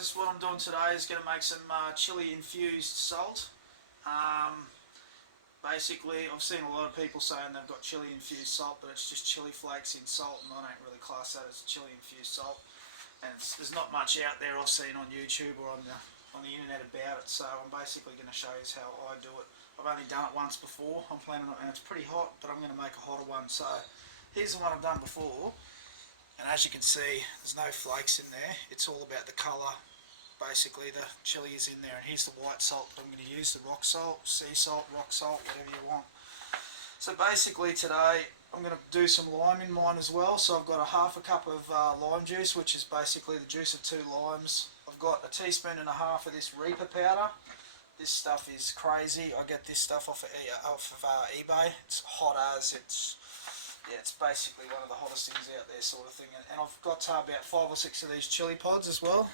guys, what I'm doing today is going to make some chili infused salt. Basically, I've seen a lot of people saying they've got chili infused salt, but it's just chili flakes in salt, and I don't really class that as chili infused salt. And there's not much out there I've seen on YouTube or on the internet about it, so I'm basically going to show you how I do it. I've only done it once before. I'm planning on, and it's pretty hot, but I'm going to make a hotter one. So here's the one I've done before, and as you can see, there's no flakes in there. It's all about the colour. Basically, the chili is in there, and here's the white salt that I'm going to use, the rock salt, sea salt, rock salt, whatever you want. So basically today I'm going to do some lime in mine as well. So I've got a half a cup of lime juice, which is basically the juice of 2 limes. I've got a teaspoon and a half of this Reaper powder. This stuff is crazy. I get this stuff off of eBay. It's hot as, it's basically one of the hottest things out there, sort of thing. And I've got about 5 or 6 of these chili pods as well.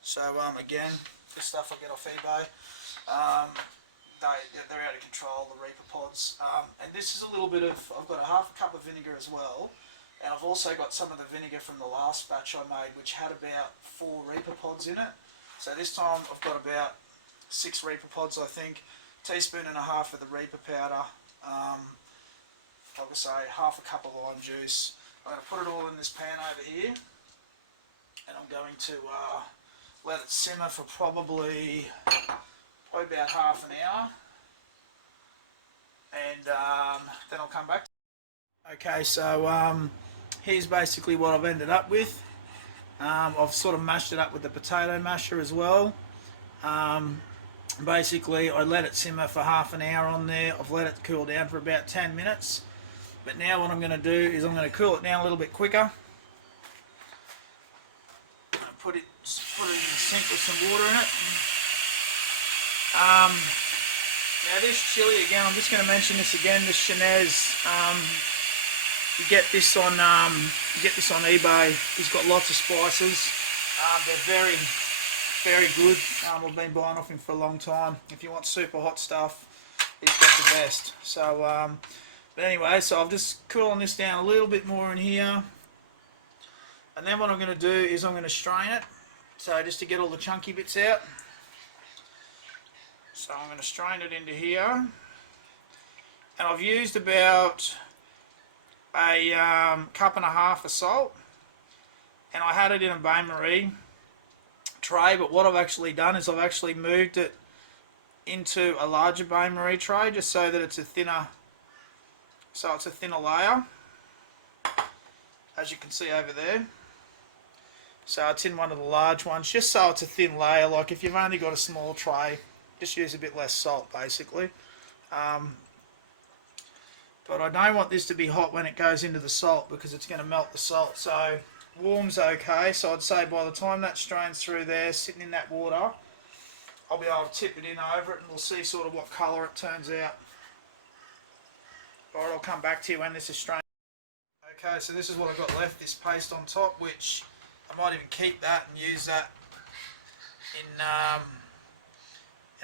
So again, this stuff I get off eBay. They're out of control, the Reaper pods. And this is a little bit of, I've got a half a cup of vinegar as well. And I've also got some of the vinegar from the last batch I made, which had about 4 Reaper pods in it. So this time I've got about 6 Reaper pods, I think. Teaspoon and a half of the Reaper powder. Like I say, half a cup of lime juice. I'm going to put it all in this pan over here. And I'm going to let it simmer for probably about half an hour, and then I'll come back. Okay, so here's basically what I've ended up with. I've sort of mashed it up with the potato masher as well. Basically, I let it simmer for half an hour on there. I've let it cool down for about 10 minutes. But now what I'm going to do is I'm going to cool it down a little bit quicker. Put it in the sink with some water in it. Now this chili, again, I'm just going to mention this again. This Chinese, you get this on eBay. It's got lots of spices. They're very, very good. I've been buying off him for a long time. If you want super hot stuff, he's got the best. So, but anyway, so I'm just cooling this down a little bit more in here. And then what I'm going to do is I'm going to strain it, so just to get all the chunky bits out. So I'm going to strain it into here. And I've used about a cup and a half of salt. And I had it in a bain-marie tray, but what I've actually done is I've actually moved it into a larger bain-marie tray, just so that it's a thinner layer, as you can see over there. So it's in one of the large ones, just so it's a thin layer. Like if you've only got a small tray, just use a bit less salt basically. But I don't want this to be hot when it goes into the salt, because it's going to melt the salt. So warm's okay. So I'd say by the time that strains through there, sitting in that water, I'll be able to tip it in over it, and we'll see sort of what colour it turns out. Alright, I'll come back to you when this is strained. Okay, so this is what I've got left, this paste on top, which I might even keep that and use that in a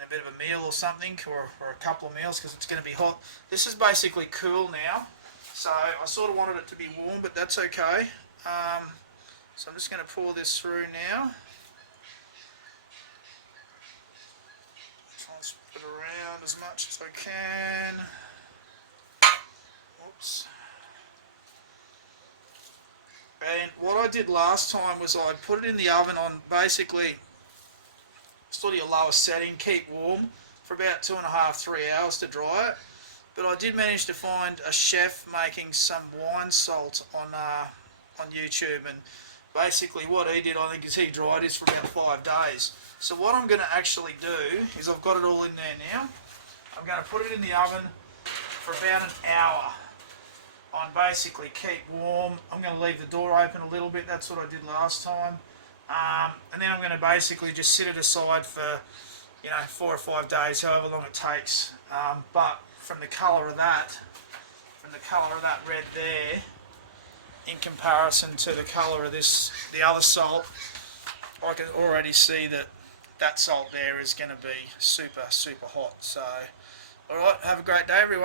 bit of a meal or something, or a couple of meals, because it's going to be hot. This is basically cool now, so I sort of wanted it to be warm, but that's okay. So I'm just going to pour this through now. Try and spread it around as much as I can. Oops. And what I did last time was I put it in the oven on basically sort of your lowest setting, keep warm, for about 2.5–3 hours to dry it. But I did manage to find a chef making some wine salt on YouTube, and basically what he did, I think, is he dried this for about 5 days. So what I'm going to actually do is, I've got it all in there now, I'm going to put it in the oven for about an hour. On basically keep warm. I'm going to leave the door open a little bit, that's what I did last time. And then I'm going to basically just sit it aside for 4 or 5 days, however long it takes. But from the colour of that red there, in comparison to the colour of the other salt, I can already see that salt there is going to be super, super hot. So, alright, have a great day everyone.